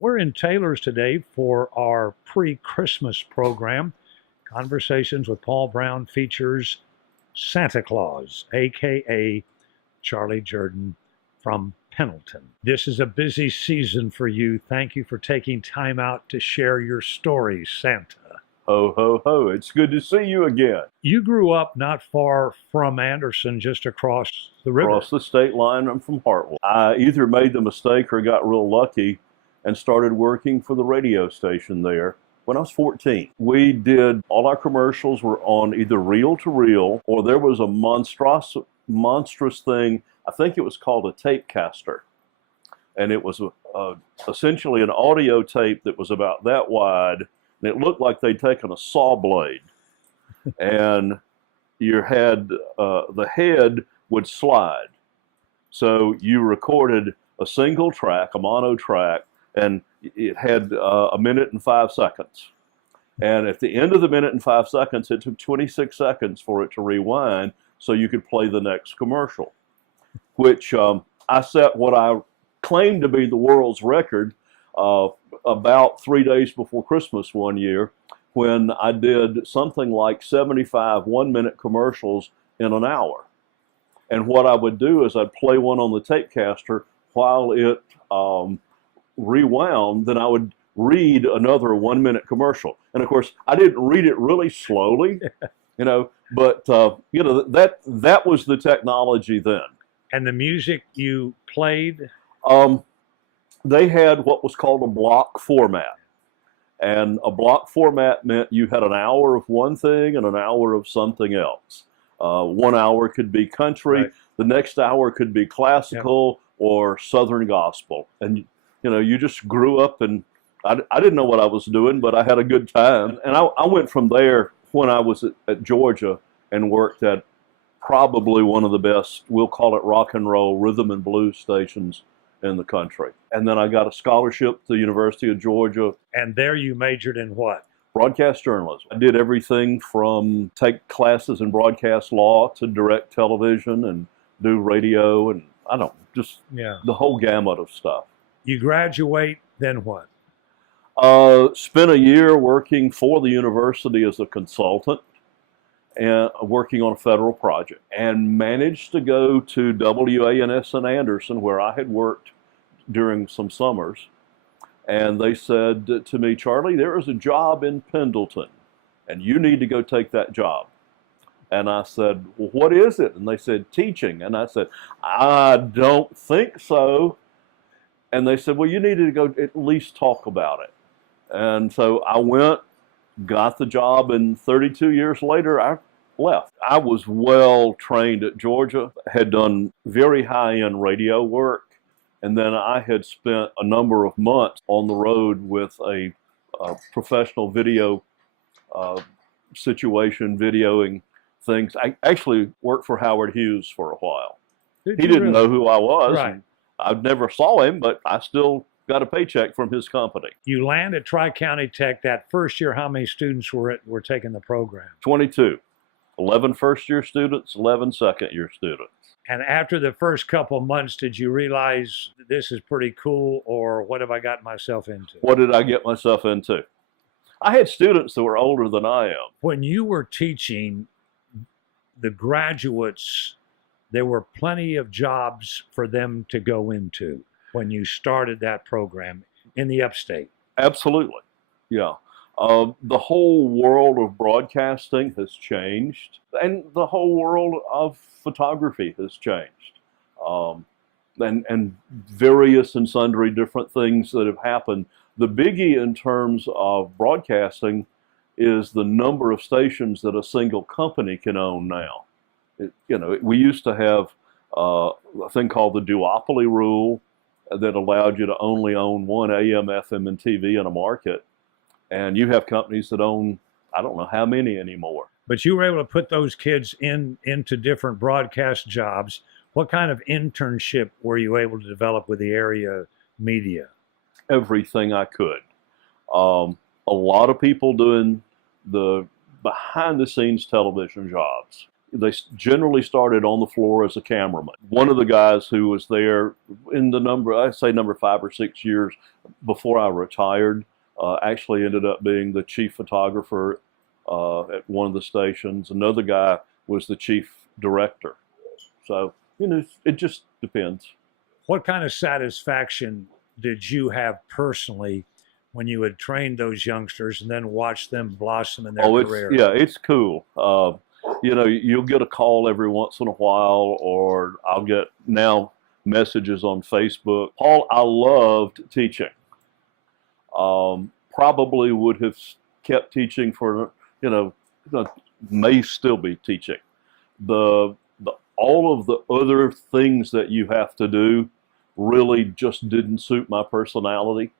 We're in Taylor's today for our pre-Christmas program. Conversations with Paul Brown features Santa Claus, aka Charlie Jordan from Pendleton. This is a busy season for you. Thank you for taking time out to share your stories, Santa. Ho, ho, ho. It's good to see you again. You grew up not far from Anderson, just across the river. Across the state line. I'm from Hartwell. I either made the mistake or got real lucky and started working for the radio station there when I was 14. We did, all our commercials were on either reel to reel, or there was a monstrous thing, I think it was called a tape caster. And it was essentially an audio tape that was about that wide, and it looked like they'd taken a saw blade. And you had, the head would slide. So you recorded a single track, a mono track, and it had a minute and 5 seconds. And at the end of the minute and 5 seconds, it took 26 seconds for it to rewind so you could play the next commercial, which I set what I claimed to be the world's record about 3 days before Christmas one year, when I did something like 75 one-minute commercials in an hour. And what I would do is I'd play one on the tape caster while it rewound, then I would read another 1 minute commercial. And of course, I didn't read it really slowly, but that was the technology then. And the music you played? They had what was called a block format. And a block format meant you had an hour of one thing and an hour of something else. 1 hour could be country, right. The next hour could be classical, yeah, or Southern gospel. And you just grew up, and I didn't know what I was doing, but I had a good time. And I went from there when I was at Georgia and worked at probably one of the best, we'll call it rock and roll, rhythm and blues stations in the country. And then I got a scholarship to the University of Georgia. And there you majored in what? Broadcast journalism. I did everything from take classes in broadcast law to direct television and do radio and the whole gamut of stuff. You graduate, then what? Spent a year working for the university as a consultant and working on a federal project, and managed to go to WANS in Anderson, where I had worked during some summers. And they said to me, Charlie, there is a job in Pendleton, and you need to go take that job. And I said, well, what is it? And they said, teaching. And I said, I don't think so. And they said, well, you needed to go at least talk about it. And so I went, got the job, and 32 years later, I left. I was well trained at Georgia, had done very high-end radio work, and then I had spent a number of months on the road with a professional video situation, videoing things. I actually worked for Howard Hughes for a while. He didn't know who I was. Right. I never saw him, but I still got a paycheck from his company. You land at Tri-County Tech that first year. How many students were taking the program? 22. 11 first-year students, 11 second-year students. And after the first couple of months, did you realize this is pretty cool, or what have I got myself into? What did I get myself into? I had students that were older than I am. When you were teaching the graduates, there were plenty of jobs for them to go into when you started that program in the upstate. Absolutely, yeah. The whole world of broadcasting has changed, and the whole world of photography has changed. And various and sundry different things that have happened. The biggie in terms of broadcasting is the number of stations that a single company can own now. We used to have a thing called the duopoly rule that allowed you to only own one AM, FM, and TV in a market. And you have companies that own, I don't know how many anymore. But you were able to put those kids into different broadcast jobs. What kind of internship were you able to develop with the area media? Everything I could. A lot of people doing the behind-the-scenes television jobs. They generally started on the floor as a cameraman. One of the guys who was there in I'd say number 5 or 6 years before I retired, actually ended up being the chief photographer at one of the stations. Another guy was the chief director. So, it just depends. What kind of satisfaction did you have personally when you had trained those youngsters and then watched them blossom in their career? It's cool. You'll get a call every once in a while, or I'll get now messages on Facebook. Paul, I loved teaching. Probably would have kept teaching for, may still be teaching. All of the other things that you have to do really just didn't suit my personality.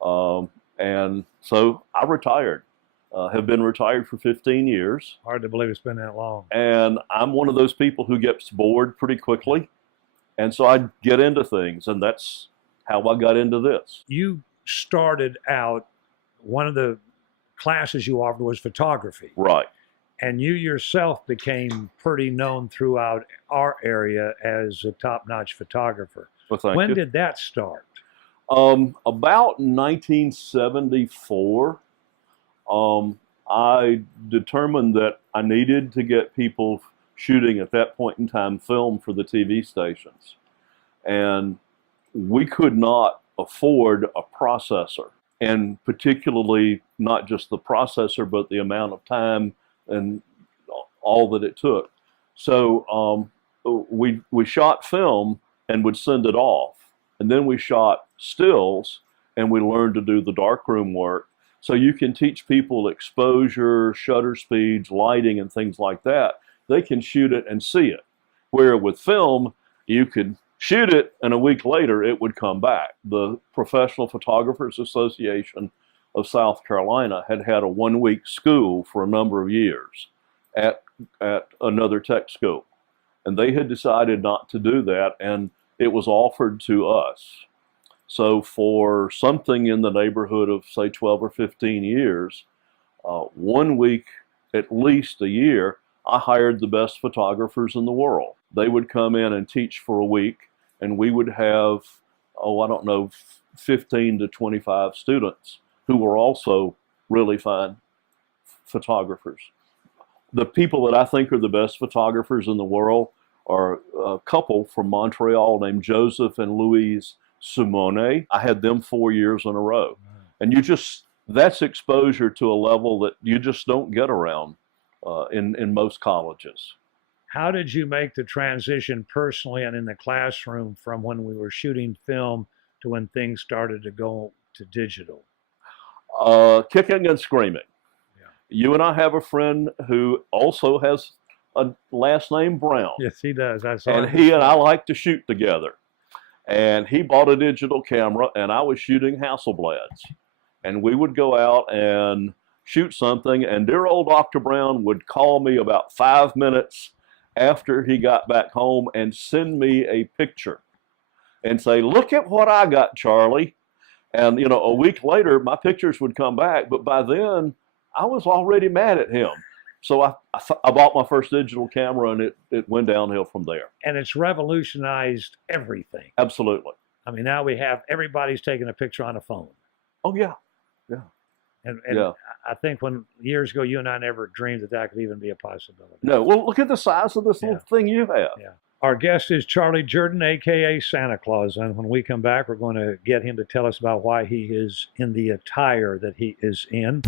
And so I retired. Have been retired for 15 years. Hard to believe it's been that long. And I'm one of those people who gets bored pretty quickly. And so I get into things, and that's how I got into this. You started out, one of the classes you offered was photography. Right. And you yourself became pretty known throughout our area as a top-notch photographer. Well, thank when you. did that start? About 1974. I determined that I needed to get people shooting at that point in time film for the TV stations. And we could not afford a processor, and particularly not just the processor, but the amount of time and all that it took. So we shot film and would send it off. And then we shot stills, and we learned to do the darkroom work. So you can teach people exposure, shutter speeds, lighting, and things like that. They can shoot it and see it. Where with film, you could shoot it, and a week later it would come back. The Professional Photographers Association of South Carolina had a 1-week school for a number of years at another tech school. And they had decided not to do that, and it was offered to us. So for something in the neighborhood of, say, 12 or 15 years, 1 week, at least a year, I hired the best photographers in the world. They would come in and teach for a week, and we would have, 15 to 25 students who were also really fine photographers. The people that I think are the best photographers in the world are a couple from Montreal named Joseph and Louise Simone. I had them 4 years in a row. And that's exposure to a level that you just don't get around in most colleges. How did you make the transition personally and in the classroom from when we were shooting film to when things started to go to digital? Kicking and screaming. Yeah. You and I have a friend who also has a last name Brown. Yes, he does. I saw and he and I like to shoot together. And he bought a digital camera, and I was shooting Hasselblads. And we would go out and shoot something, and dear old Dr. Brown would call me about 5 minutes after he got back home and send me a picture and say, "Look at what I got, Charlie." And, a week later, my pictures would come back, but by then, I was already mad at him. So I bought my first digital camera, and it went downhill from there. And it's revolutionized everything. Absolutely. I mean, now everybody's taking a picture on a phone. Oh, yeah. Yeah. And yeah. I think when years ago, you and I never dreamed that could even be a possibility. No. Well, look at the size of this little thing you have. Yeah. Our guest is Charlie Jordan, a.k.a. Santa Claus. And when we come back, we're going to get him to tell us about why he is in the attire that he is in.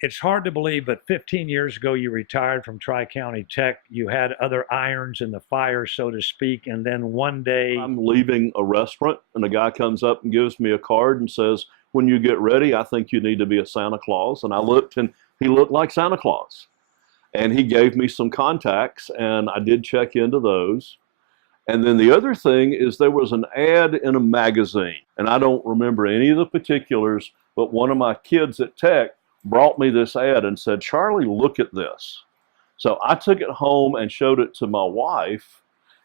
It's hard to believe, but 15 years ago, you retired from Tri-County Tech. You had other irons in the fire, so to speak, and then one day... I'm leaving a restaurant, and a guy comes up and gives me a card and says, "When you get ready, I think you need to be a Santa Claus." And I looked, and he looked like Santa Claus. And he gave me some contacts, and I did check into those. And then the other thing is there was an ad in a magazine, and I don't remember any of the particulars, but one of my kids at Tech brought me this ad and said, Charlie, look at this. So I took it home and showed it to my wife,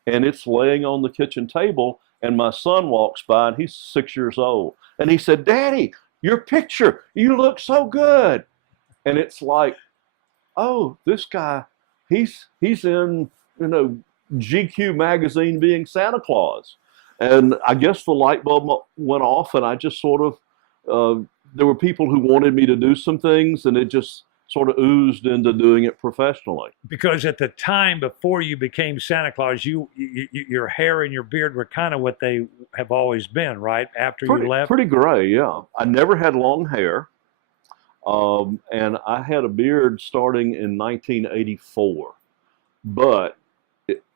and it's laying on the kitchen table, and my son walks by, and he's 6 years old. And he said, Daddy, your picture, you look so good. And it's like, oh, this guy, he's in, GQ magazine being Santa Claus. And I guess the light bulb went off, and I just sort of, there were people who wanted me to do some things, and it just sort of oozed into doing it professionally. Because at the time before you became Santa Claus, your hair and your beard were kind of what they have always been, right? After you left? Pretty gray, yeah. I never had long hair. And I had a beard starting in 1984, but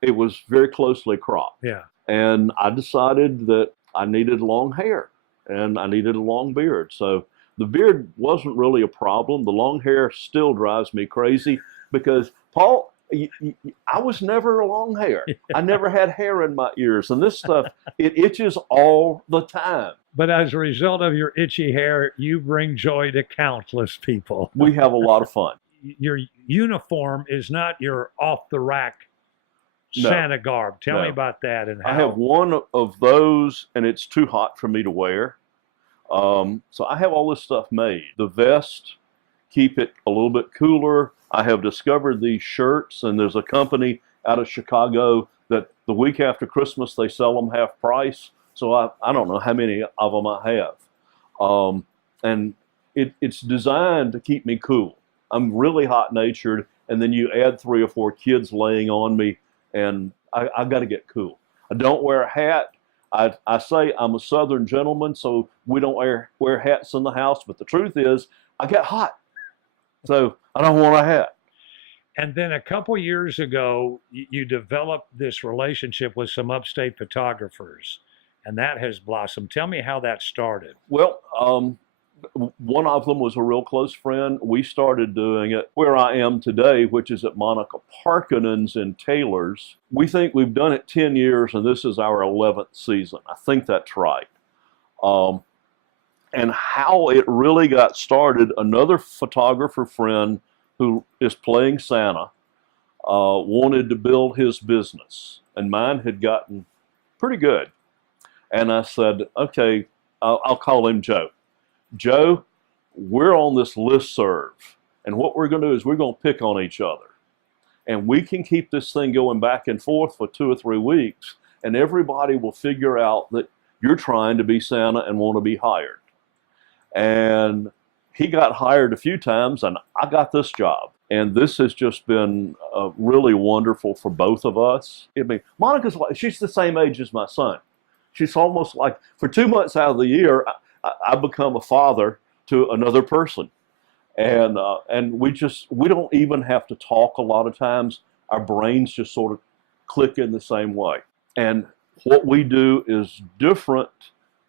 it was very closely cropped. Yeah. And I decided that I needed long hair and I needed a long beard. So the beard wasn't really a problem. The long hair still drives me crazy because, Paul, I was never long hair. I never had hair in my ears. And this stuff, it itches all the time. But as a result of your itchy hair, you bring joy to countless people. We have a lot of fun. Your uniform is not your off-the-rack Santa garb. Tell me about that. And how. I have one of those, and it's too hot for me to wear. So I have all this stuff made. The vest, keep it a little bit cooler. I have discovered these shirts, and there's a company out of Chicago that the week after Christmas, they sell them half price. So I don't know how many of them I have. And it's designed to keep me cool. I'm really hot-natured, and then you add 3 or 4 kids laying on me, and I got to get cool. I don't wear a hat. I say I'm a Southern gentleman, so we don't wear hats in the house, but the truth is I get hot. So I don't want a hat. And then a couple years ago, you developed this relationship with some upstate photographers, and that has blossomed. Tell me how that started. Well, one of them was a real close friend. We started doing it where I am today, which is at Monica Parkinen's in Taylor's. We think we've done it 10 years, and this is our 11th season. I think that's right. And how it really got started, another photographer friend who is playing Santa wanted to build his business, and mine had gotten pretty good. And I said, okay, I'll call him Joe. Joe, we're on this listserv, and what we're going to do is we're going to pick on each other. And we can keep this thing going back and forth for 2 or 3 weeks, and everybody will figure out that you're trying to be Santa and want to be hired. And he got hired a few times, and I got this job. And this has just been really wonderful for both of us. I mean, she's the same age as my son. She's almost like, for 2 months out of the year, I become a father to another person. And we don't even have to talk a lot of times. Our brains just sort of click in the same way. And what we do is different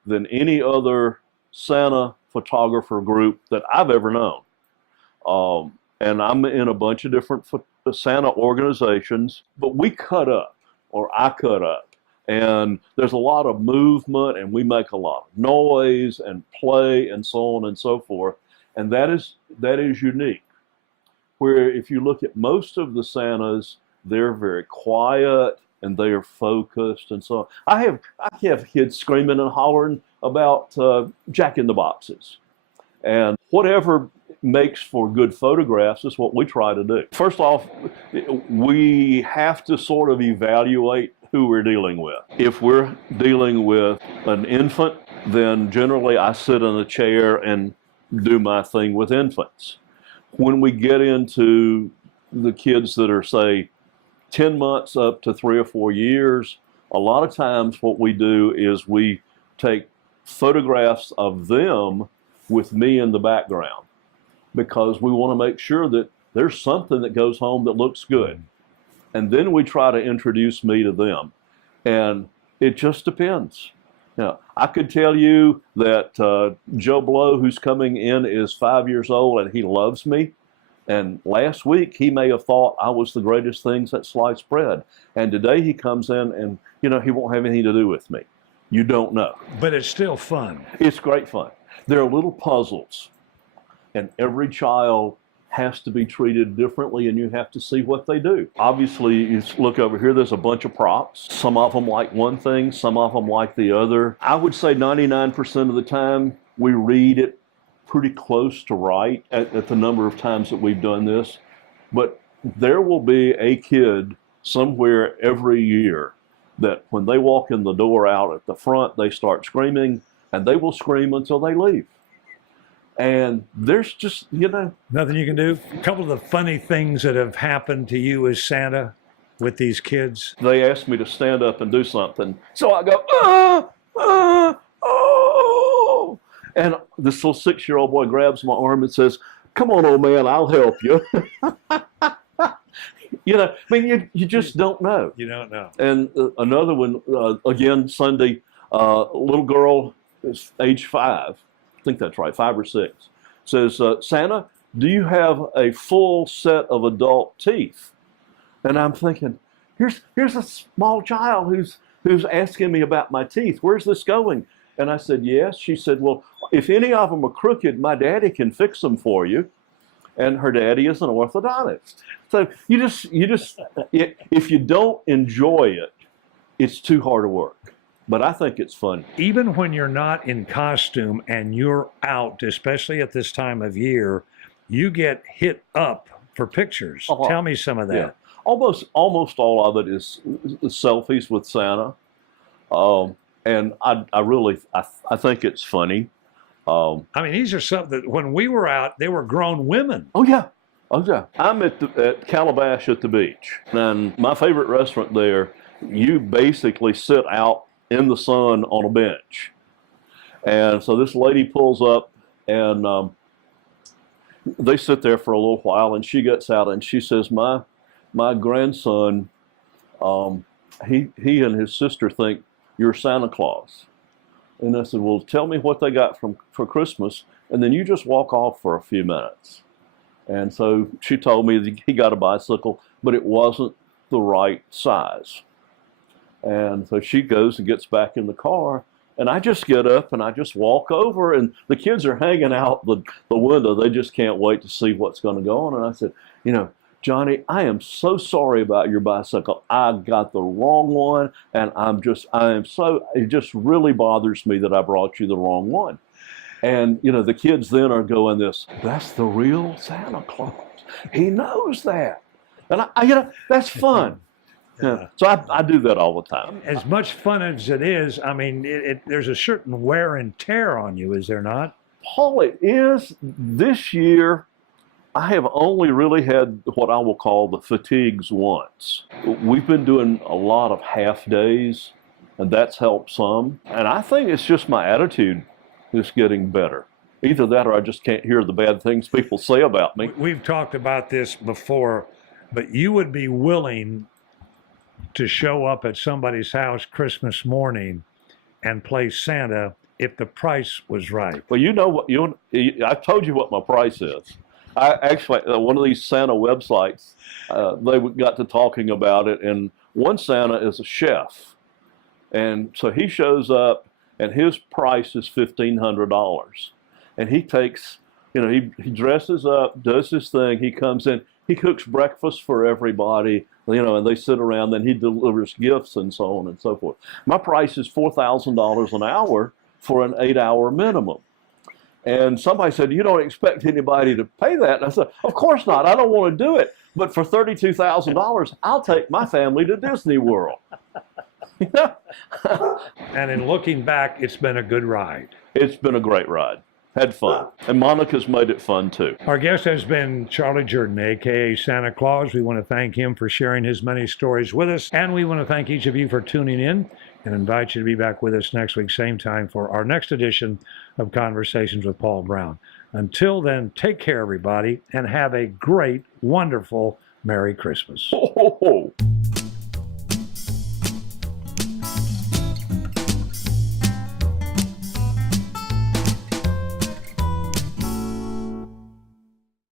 than any other Santa photographer group that I've ever known. And I'm in a bunch of different Santa organizations, but we cut up, or I cut up. And there's a lot of movement, and we make a lot of noise and play and so on and so forth. And that is unique. Where if you look at most of the Santas, they're very quiet and they are focused and so on. I have kids screaming and hollering about Jack in the Boxes. And whatever makes for good photographs is what we try to do. First off, we have to sort of evaluate who we're dealing with. If we're dealing with an infant, then generally I sit in a chair and do my thing with infants. When we get into the kids that are, say, 10 months up to 3 or 4 years, a lot of times what we do is we take photographs of them with me in the background, because we want to make sure that there's something that goes home that looks good. And then we try to introduce me to them. And it just depends. Now, I could tell you that Joe Blow, who's coming in, is 5 years old and he loves me. And last week, he may have thought I was the greatest thing since sliced bread. And today he comes in and, he won't have anything to do with me. You don't know. But it's still fun. It's great fun. There are little puzzles. and every child has to be treated differently, and you have to see what they do. Obviously, you look over here, there's a bunch of props. Some of them like one thing, some of them like the other. I would say 99% of the time we read it pretty close to right at the number of times that we've done this. But there will be a kid somewhere every year that when they walk in the door out at the front, they start screaming, and they will scream until they leave. And there's just, nothing you can do. A couple of the funny things that have happened to you as Santa with these kids. They asked me to stand up and do something. So I go, oh. And this little 6-year-old boy grabs my arm and says, come on, old man, I'll help you. You just don't know. You don't know. And another one, again, Sunday, a little girl is age 5. I think that's right, 5 or 6, says, Santa, do you have a full set of adult teeth? And I'm thinking, here's a small child who's asking me about my teeth. Where's this going? And I said, yes. She said, well, if any of them are crooked, my daddy can fix them for you. And her daddy is an orthodontist. So you just, if you don't enjoy it, it's too hard to work. But I think it's fun. Even when you're not in costume and you're out, especially at this time of year, you get hit up for pictures. Uh-huh. Tell me some of that. Yeah. Almost all of it is selfies with Santa. And I think it's funny. I mean, these are some that when we were out, they were grown women. Oh yeah. I'm at Calabash at the beach. And my favorite restaurant there, you basically sit out in the sun on a bench. And so this lady pulls up, and they sit there for a little while, and she gets out and she says, my grandson, he and his sister think you're Santa Claus. And I said, well, tell me what they got for Christmas, and then you just walk off for a few minutes. And so she told me that he got a bicycle, but it wasn't the right size. And so she goes and gets back in the car, and I just get up and I just walk over, and the kids are hanging out the window. They just can't wait to see what's going to go on. And I said, Johnny, I am so sorry about your bicycle. I got the wrong one, and it just really bothers me that I brought you the wrong one. And, the kids then are going that's the real Santa Claus. He knows that. And that's fun. Yeah. So I do that all the time. As much fun as it is, I mean, there's a certain wear and tear on you, is there not? Paul, it is. This year, I have only really had what I will call the fatigues once. We've been doing a lot of half days, and that's helped some. And I think it's just my attitude that's getting better. Either that or I just can't hear the bad things people say about me. We've talked about this before, but you would be willing to show up at somebody's house Christmas morning and play Santa if the price was right. Well, I told you what my price is. I actually, one of these Santa websites, they got to talking about it, and one Santa is a chef. And so he shows up, and his price is $1,500. And he takes, he dresses up, does his thing, he comes in, he cooks breakfast for everybody, and they sit around, then he delivers gifts and so on and so forth. My price is $4,000 an hour for an 8-hour minimum. And somebody said, you don't expect anybody to pay that? And I said, of course not. I don't want to do it. But for $32,000, I'll take my family to Disney World. And in looking back, it's been a good ride. It's been a great ride. Had fun. And Monica's made it fun too. Our guest has been Charlie Jordan, a.k.a. Santa Claus. We want to thank him for sharing his many stories with us. And we want to thank each of you for tuning in and invite you to be back with us next week, same time, for our next edition of Conversations with Paul Brown. Until then, take care, everybody, and have a great, wonderful Merry Christmas. Ho, ho, ho.